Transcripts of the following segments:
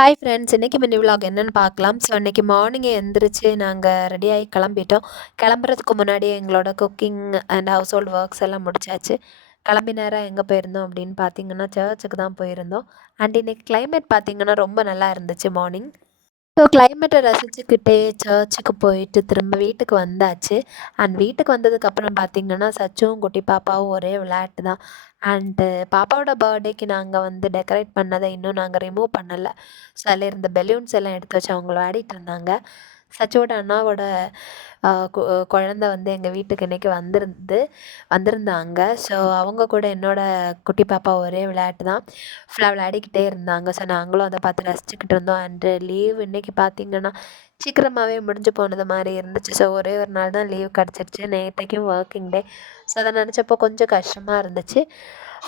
Hi friends, இன்றைக்கி mini vlog என்னென்னு பார்க்கலாம். ஸோ இன்றைக்கி மார்னிங்கே எழுந்திரிச்சு நாங்கள் ரெடியாகி கிளம்பிட்டோம். கிளம்புறதுக்கு முன்னாடியே எங்களோட cooking and house hold works எல்லாம் முடிச்சாச்சு. கிளம்பி நேரம் எங்கே போயிருந்தோம் அப்படின்னு பார்த்தீங்கன்னா, சர்ச்சுக்கு தான் போயிருந்தோம். அண்ட் இன்றைக்கி கிளைமேட் பார்த்தீங்கன்னா ரொம்ப நல்லா இருந்துச்சு மார்னிங். ஸோ கிளைமேட்டை ரசிச்சுக்கிட்டே சர்ச்சுக்கு போயிட்டு திரும்ப வீட்டுக்கு வந்தாச்சு. அண்ட் வீட்டுக்கு வந்ததுக்கப்புறம் பார்த்திங்கன்னா, சச்சும் குட்டி பாப்பாவும் ஒரே விளையாட்டு தான். அண்டு பாப்பாவோட பர்த்டேக்கு நாங்கள் வந்து டெக்கரேட் பண்ணதை இன்னும் நாங்கள் ரிமூவ் பண்ணலை. ஸோ அதில் இருந்த பெலூன்ஸ் எல்லாம் எடுத்து வச்சு அவங்க விளையாடிட்டு இருந்தாங்க. சச்சோட அண்ணாவோட குழந்த வந்து எங்கள் வீட்டுக்கு இன்றைக்கி வந்திருந்தாங்க. ஸோ அவங்க கூட என்னோடய குட்டி பாப்பா ஒரே விளையாட்டு தான். ஃபுல்லாக விளையாடிக்கிட்டே இருந்தாங்க. ஸோ நாங்களும் அதை பார்த்து ரசிச்சுக்கிட்டு இருந்தோம். அண்டு லீவ் இன்றைக்கி பார்த்திங்கன்னா சீக்கிரமாகவே முடிஞ்சு போனது மாதிரி இருந்துச்சு. ஸோ ஒரே ஒரு நாள் தான் லீவ் கிடச்சிருச்சு. நேற்றைக்கும் ஒர்க்கிங் டே. ஸோ அதை நினச்சப்போ கொஞ்சம் கஷ்டமாக இருந்துச்சு.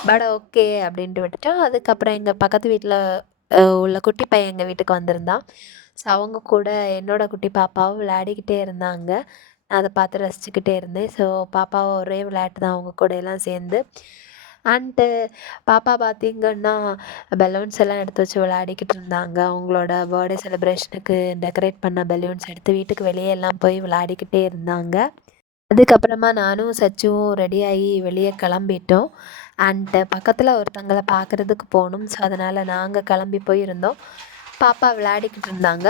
பட் ஓகே அப்படின்ட்டு விட்டுட்டோம். அதுக்கப்புறம் எங்கள் பக்கத்து வீட்டில் உள்ள குட்டி பையன் எங்கள் வீட்டுக்கு வந்திருந்தான். ஸோ அவங்க கூட என்னோடய குட்டி பாப்பாவும் விளையாடிக்கிட்டே இருந்தாங்க. நான் அதை பார்த்து ரசிச்சுக்கிட்டே இருந்தேன். ஸோ பாப்பாவும் ஒரே விளையாட்டு தான் அவங்க கூடயெல்லாம் சேர்ந்து. அண்டு பாப்பா பார்த்திங்கன்னா பலூன்ஸ் எல்லாம் எடுத்து வச்சு விளையாடிக்கிட்டு இருந்தாங்க. அவங்களோட பர்த்டே செலிப்ரேஷனுக்கு டெக்கரேட் பண்ண பலூன்ஸ் எடுத்து வீட்டுக்கு வெளியே எல்லாம் போய் விளையாடிக்கிட்டே இருந்தாங்க. அதுக்கப்புறமா நானும் சச்சுவும் ரெடியாகி வெளியே கிளம்பிட்டோம். அண்டு பக்கத்தில் ஒருத்தவங்களை பார்க்குறதுக்கு போகணும். ஸோ அதனால் நாங்கள் கிளம்பி போயிருந்தோம். பாப்பா விளையாடிக்கிட்டு இருந்தாங்க.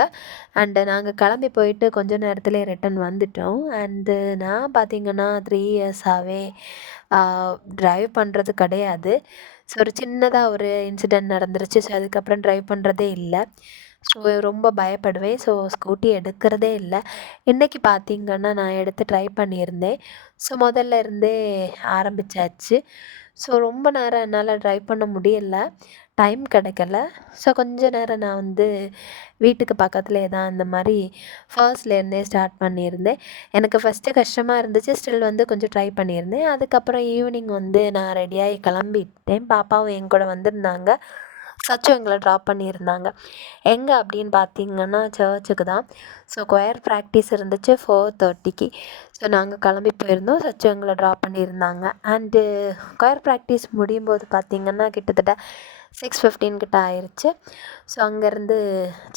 அண்டு நாங்கள் கிளம்பி போயிட்டு கொஞ்ச நேரத்துலேயே ரிட்டன் வந்துட்டோம். அண்டு நான் பார்த்திங்கன்னா 3 இயர்ஸாகவே ட்ரைவ் பண்ணுறது கிடையாது. ஸோ ஒரு சின்னதாக ஒரு இன்சிடெண்ட் நடந்துருச்சு. ஸோ அதுக்கப்புறம் ட்ரைவ் பண்ணுறதே இல்லை. ஸோ ரொம்ப பயப்படுவேன். ஸோ ஸ்கூட்டி எடுக்கிறதே இல்லை. இன்றைக்கி பார்த்திங்கன்னா நான் எடுத்து ட்ரை பண்ணியிருந்தேன். ஸோ முதல்ல இருந்தே ஆரம்பித்தாச்சு. ஸோ ரொம்ப நேரம் என்னால் ட்ரைவ் பண்ண முடியலை. டைம் கிடைக்கல. ஸோ கொஞ்ச நேரம் நான் வந்து வீட்டுக்கு பக்கத்துலேயே தான் இந்த மாதிரி ஃபர்ஸ்ட்லேருந்தே ஸ்டார்ட் பண்ணியிருந்தேன். எனக்கு ஃபஸ்ட்டு கஷ்டமாக இருந்துச்சு. ஸ்டில் வந்து கொஞ்சம் ட்ரை பண்ணியிருந்தேன். அதுக்கப்புறம் ஈவினிங் வந்து நான் ரெடியாகி கிளம்பிட்டேன். பாப்பாவும் என் கூட வந்திருந்தாங்க. சச்சும் எங்களை ட்ராப் பண்ணியிருந்தாங்க. எங்கே அப்படின்னு பார்த்தீங்கன்னா சர்ச்சுக்கு தான். ஸோ கொயர் ப்ராக்டிஸ் இருந்துச்சு 4:30க்கு. ஸோ நாங்கள் கிளம்பி போயிருந்தோம். சச்சு எங்களை ட்ராப் பண்ணியிருந்தாங்க. அண்டு கொயர் ப்ராக்டிஸ் முடியும் போது பார்த்திங்கன்னா கிட்டத்தட்ட 6:15 கிட்ட ஆயிடுச்சு. ஸோ அங்கேருந்து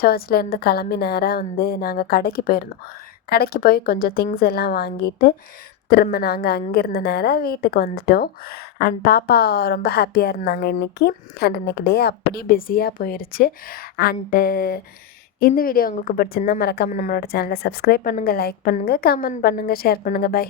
சர்ச்லேருந்து கிளம்பி நேராக வந்து நாங்கள் கடைக்கு போயிருந்தோம். கடைக்கு போய் கொஞ்சம் திங்ஸ் எல்லாம் வாங்கிட்டு திரும்ப நாங்கள் அங்கேருந்து நேராக வீட்டுக்கு வந்துட்டோம். அண்ட் பாப்பா ரொம்ப ஹாப்பியாக இருந்தாங்க இன்றைக்கி. அண்ட் இன்றைக்கி டே அப்படியே பிஸியாக போயிடுச்சு. அண்டு இந்த வீடியோ உங்களுக்கு பிடிச்சிருந்தா மறக்காமல் நம்மளோட சேனலை சப்ஸ்கிரைப் பண்ணுங்கள், லைக் பண்ணுங்கள், கமெண்ட் பண்ணுங்கள், ஷேர் பண்ணுங்கள். பை.